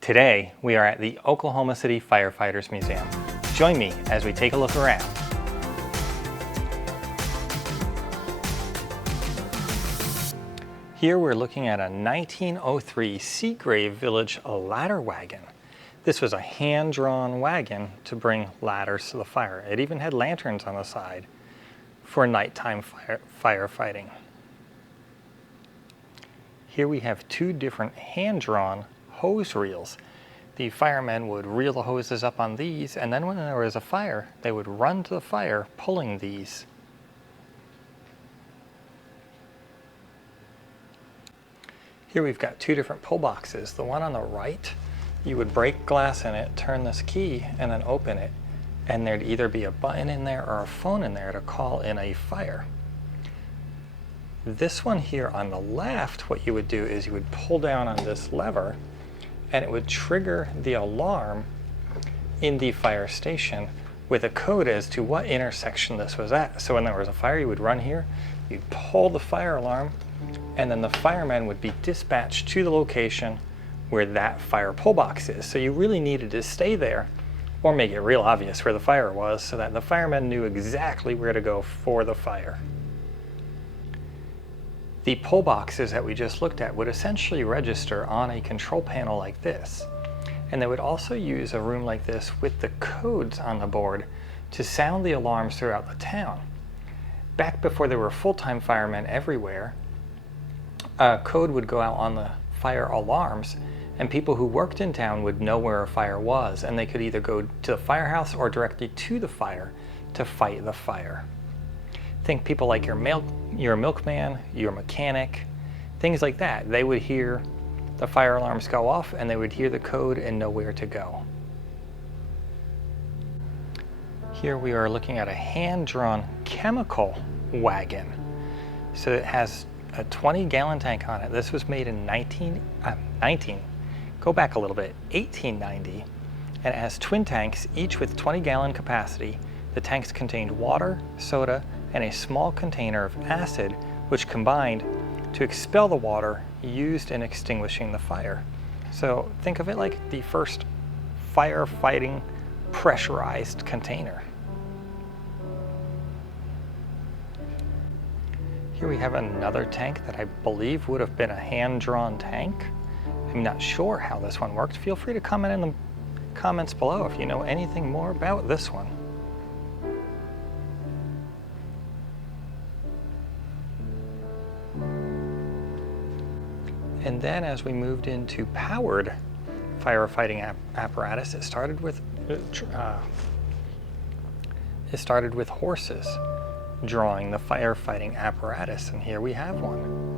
Today, we are at the Oklahoma City Firefighters Museum. Join me as we take a look around. Here we're looking at a 1903 Seagrave Village ladder wagon. This was a hand-drawn wagon to bring ladders to the fire. It even had lanterns on the side for nighttime firefighting. Here we have two different hand-drawn hose reels. The firemen would reel the hoses up on these, and then when there was a fire, they would run to the fire pulling these. Here we've got two different pull boxes. The one on the right, you would break glass in it, turn this key, and then open it, and there'd either be a button in there or a phone in there to call in a fire. This one here on the left, what you would do is you would pull down on this lever and it would trigger the alarm in the fire station with a code as to what intersection this was at. So when there was a fire, you would run here, you'd pull the fire alarm, and then the firemen would be dispatched to the location where that fire pull box is. So you really needed to stay there or make it real obvious where the fire was so that the firemen knew exactly where to go for the fire. The pull boxes that we just looked at would essentially register on a control panel like this. And they would also use a room like this with the codes on the board to sound the alarms throughout the town. Back before there were full-time firemen everywhere, a code would go out on the fire alarms, and people who worked in town would know where a fire was, and they could either go to the firehouse or directly to the fire to fight the fire. Think people like your milkman, your mechanic, things like that. They would hear the fire alarms go off and they would hear the code and know where to go. Here we are looking at a hand-drawn chemical wagon. So it has a 20-gallon tank on it. This was made in 1890, and it has twin tanks, each with 20-gallon capacity. The tanks contained water, soda, and a small container of acid, which combined to expel the water used in extinguishing the fire. So think of it like the first firefighting pressurized container. Here we have another tank that I believe would have been a hand-drawn tank. I'm not sure how this one worked. Feel free to comment in the comments below if you know anything more about this one. And then as we moved into powered firefighting apparatus, it started with horses drawing the firefighting apparatus, and here we have one.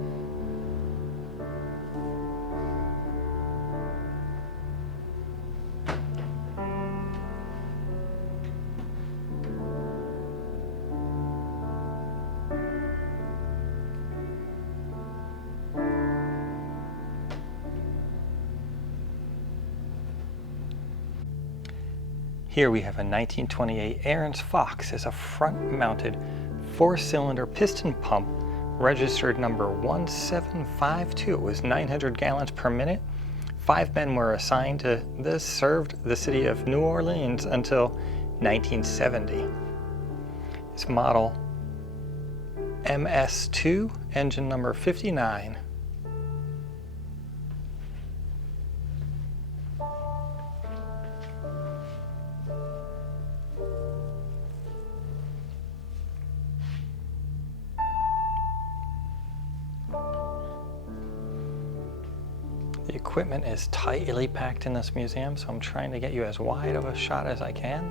Here we have a 1928 Aaron's Fox as a front-mounted 4-cylinder piston pump, registered number 1752. It was 900 gallons per minute. 5 men were assigned to this, served the city of New Orleans until 1970. It's model MS2, engine number 59. The equipment is tightly packed in this museum, so I'm trying to get you as wide of a shot as I can,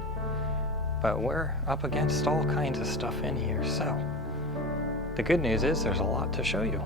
but we're up against all kinds of stuff in here, so the good news is there's a lot to show you.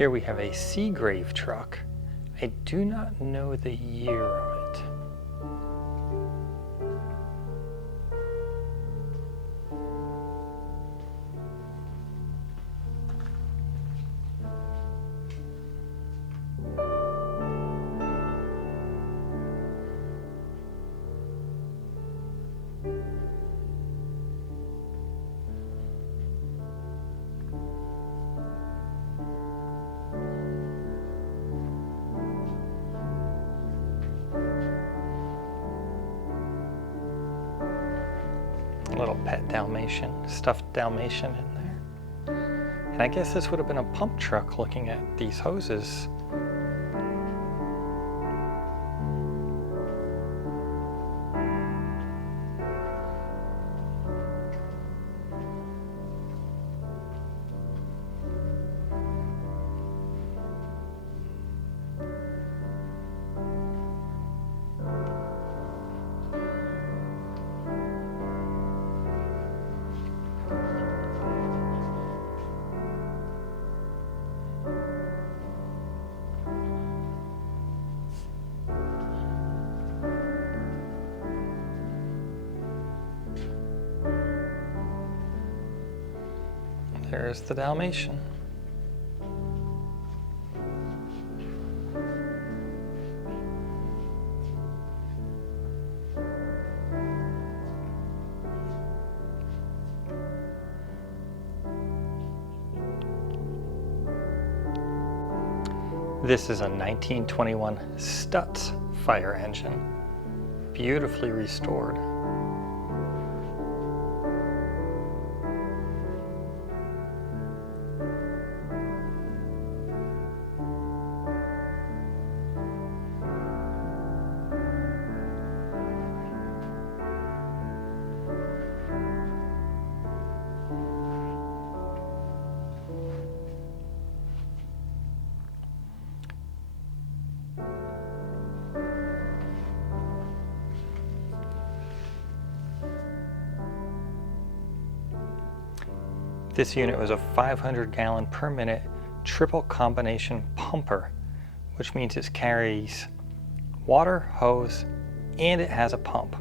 Here we have a Seagrave truck. I do not know the year of it. Little pet Dalmatian, stuffed Dalmatian in there. And I guess this would have been a pump truck looking at these hoses. There's the Dalmatian. This is a 1921 Stutz fire engine, beautifully restored. This unit was a 500 gallon per minute triple combination pumper, which means it carries water, hose, and it has a pump.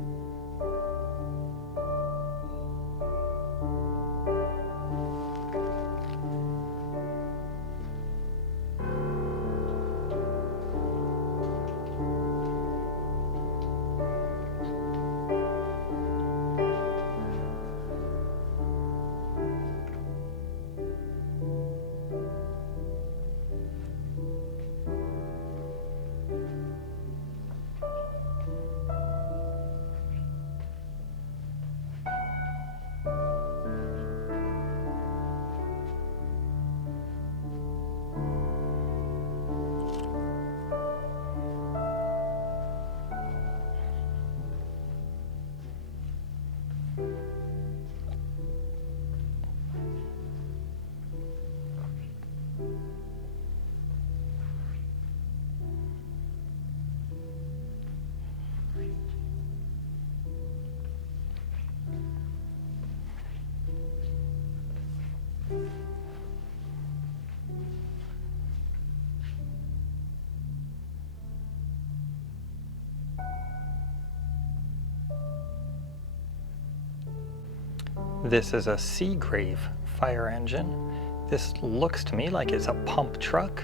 This is a Seagrave fire engine. This looks to me like it's a pump truck.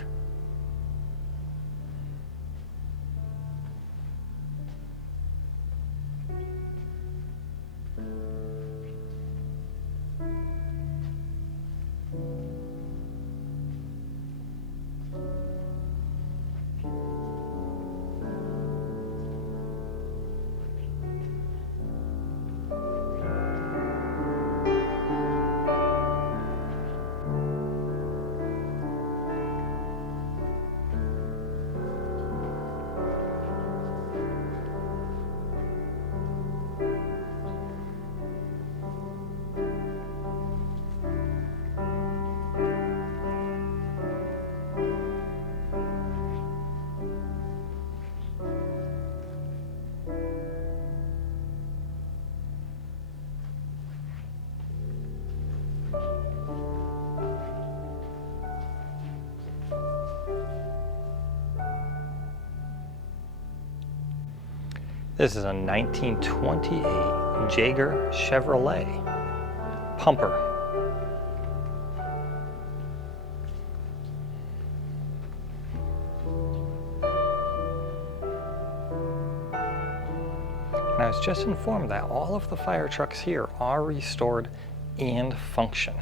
This is a 1928 Jaeger Chevrolet pumper. And I was just informed that all of the fire trucks here are restored and function.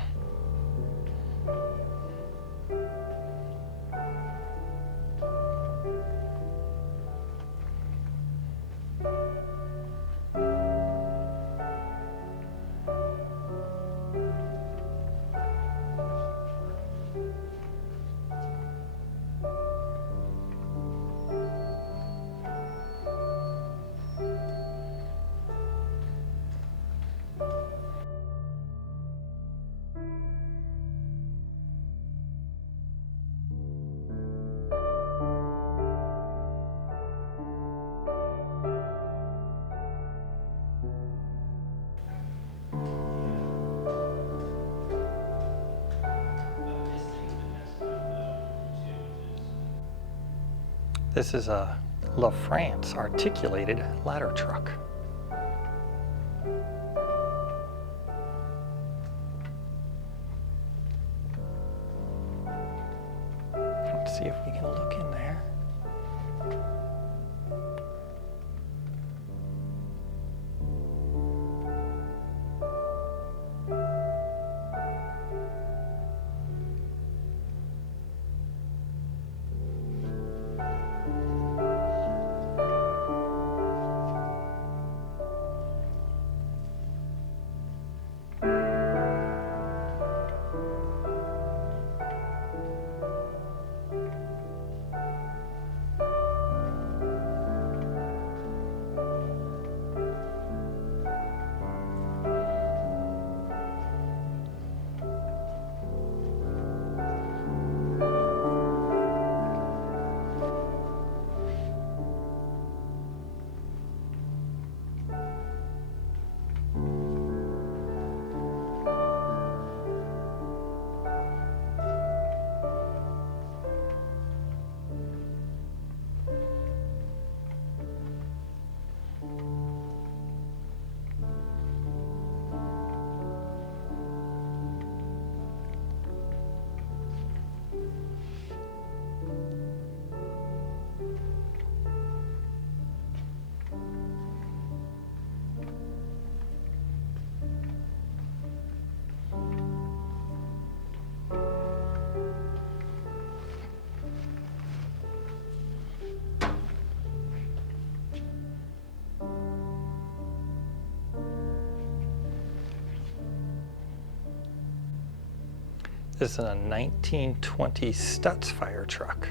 This is a La France articulated ladder truck. Let's see if we can look in there. This is a 1920 Stutz fire truck.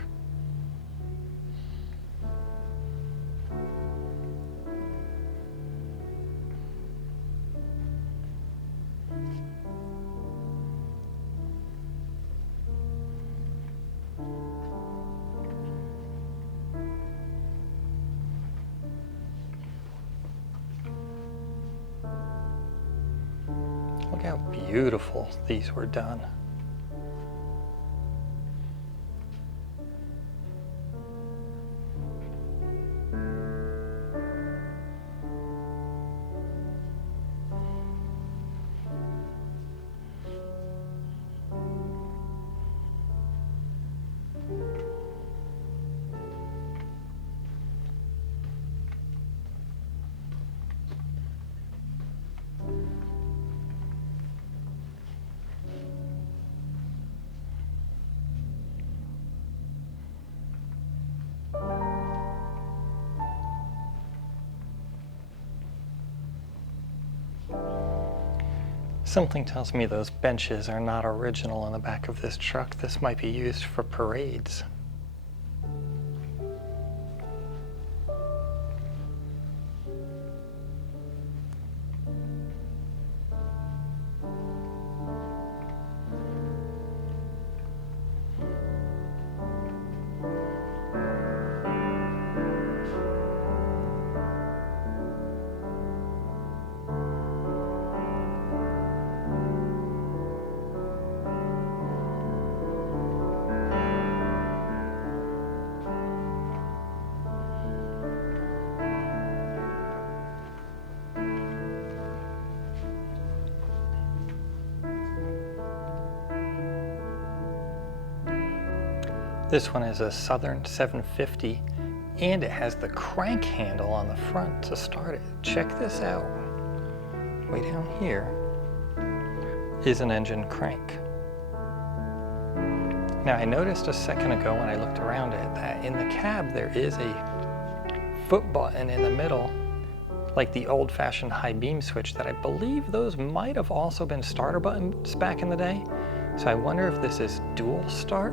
Look how beautiful these were done. Something tells me those benches are not original in the back of this truck. This might be used for parades. This one is a Southern 750, and it has the crank handle on the front to start it. Check this out. Way down here is an engine crank. Now I noticed a second ago when I looked around it that in the cab there is a foot button in the middle, like the old-fashioned high beam switch that I believe those might have also been starter buttons back in the day. So I wonder if this is dual start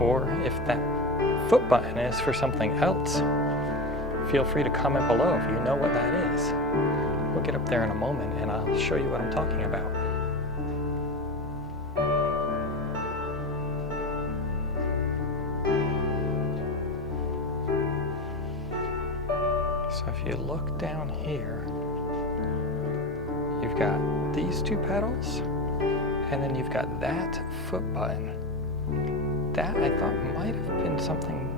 or if that foot button is for something else. Feel free to comment below if you know what that is. We'll get up there in a moment and I'll show you what I'm talking about. So if you look down here, you've got these two pedals, and then you've got that foot button. That I thought might have been something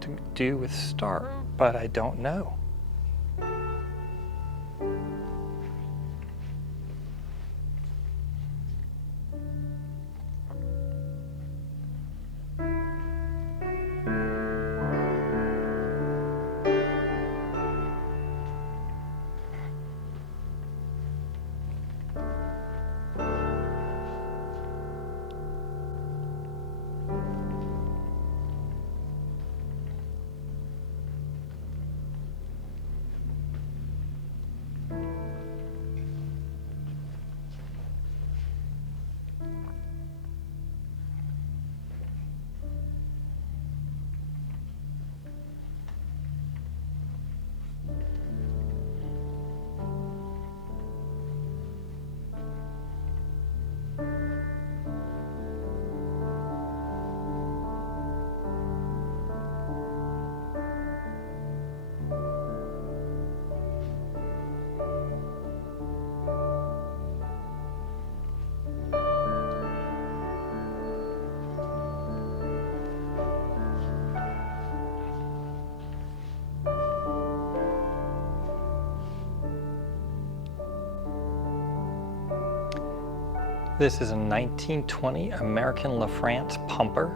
to do with start, but I don't know. This is a 1920 American LaFrance pumper.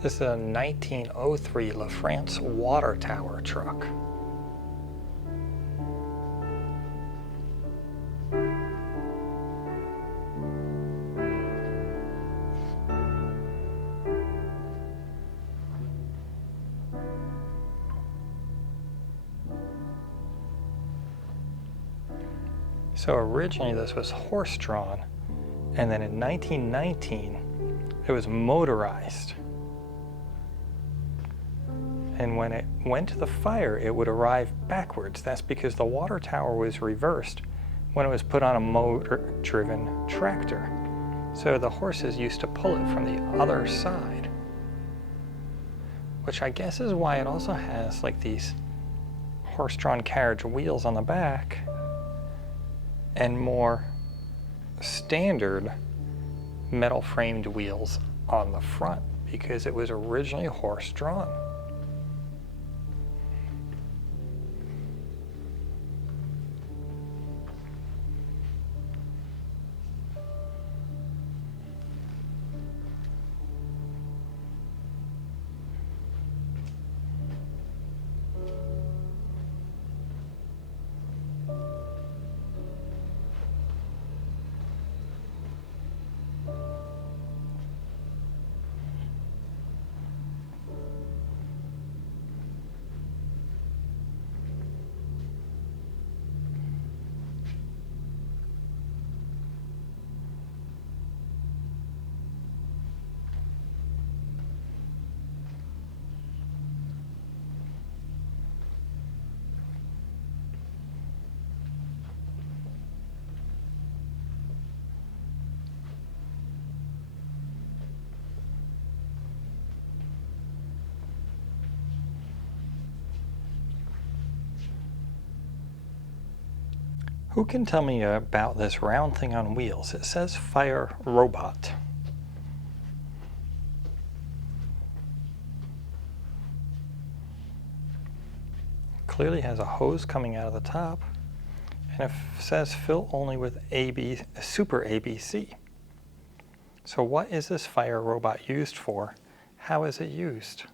This is a 1903 LaFrance water tower truck. So originally this was horse-drawn, and then in 1919 it was motorized. And when it went to the fire, it would arrive backwards. That's because the water tower was reversed when it was put on a motor-driven tractor. So the horses used to pull it from the other side, which I guess is why it also has like these horse-drawn carriage wheels on the back and more standard metal framed wheels on the front, because it was originally horse-drawn. Who can tell me about this round thing on wheels? It says fire robot. Clearly has a hose coming out of the top, and it says fill only with Super ABC. So what is this fire robot used for? How is it used?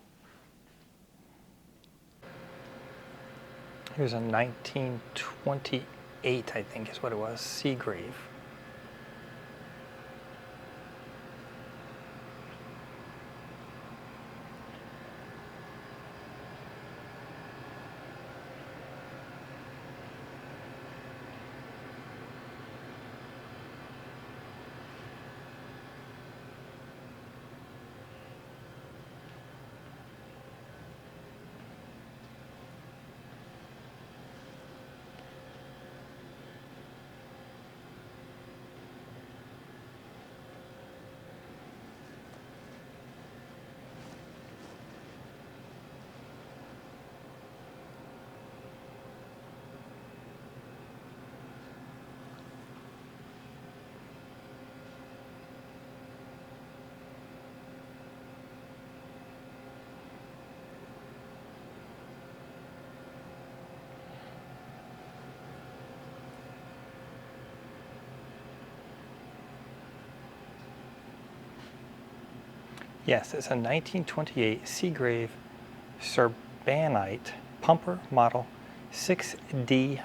Here's a 1928, I think is what it was, Seagrave. Yes, it's a 1928 Seagrave Surbanite pumper model 6DBT.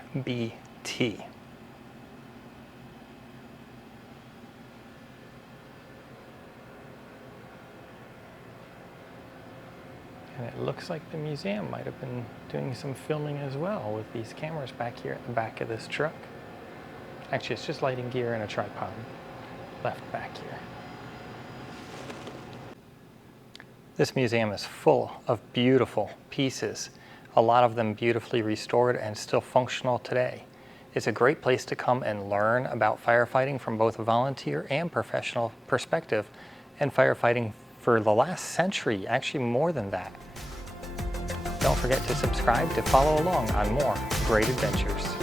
And it looks like the museum might have been doing some filming as well with these cameras back here at the back of this truck. Actually, it's just lighting gear and a tripod left back here. This museum is full of beautiful pieces, a lot of them beautifully restored and still functional today. It's a great place to come and learn about firefighting from both a volunteer and professional perspective, and firefighting for the last century, actually more than that. Don't forget to subscribe to follow along on more great adventures.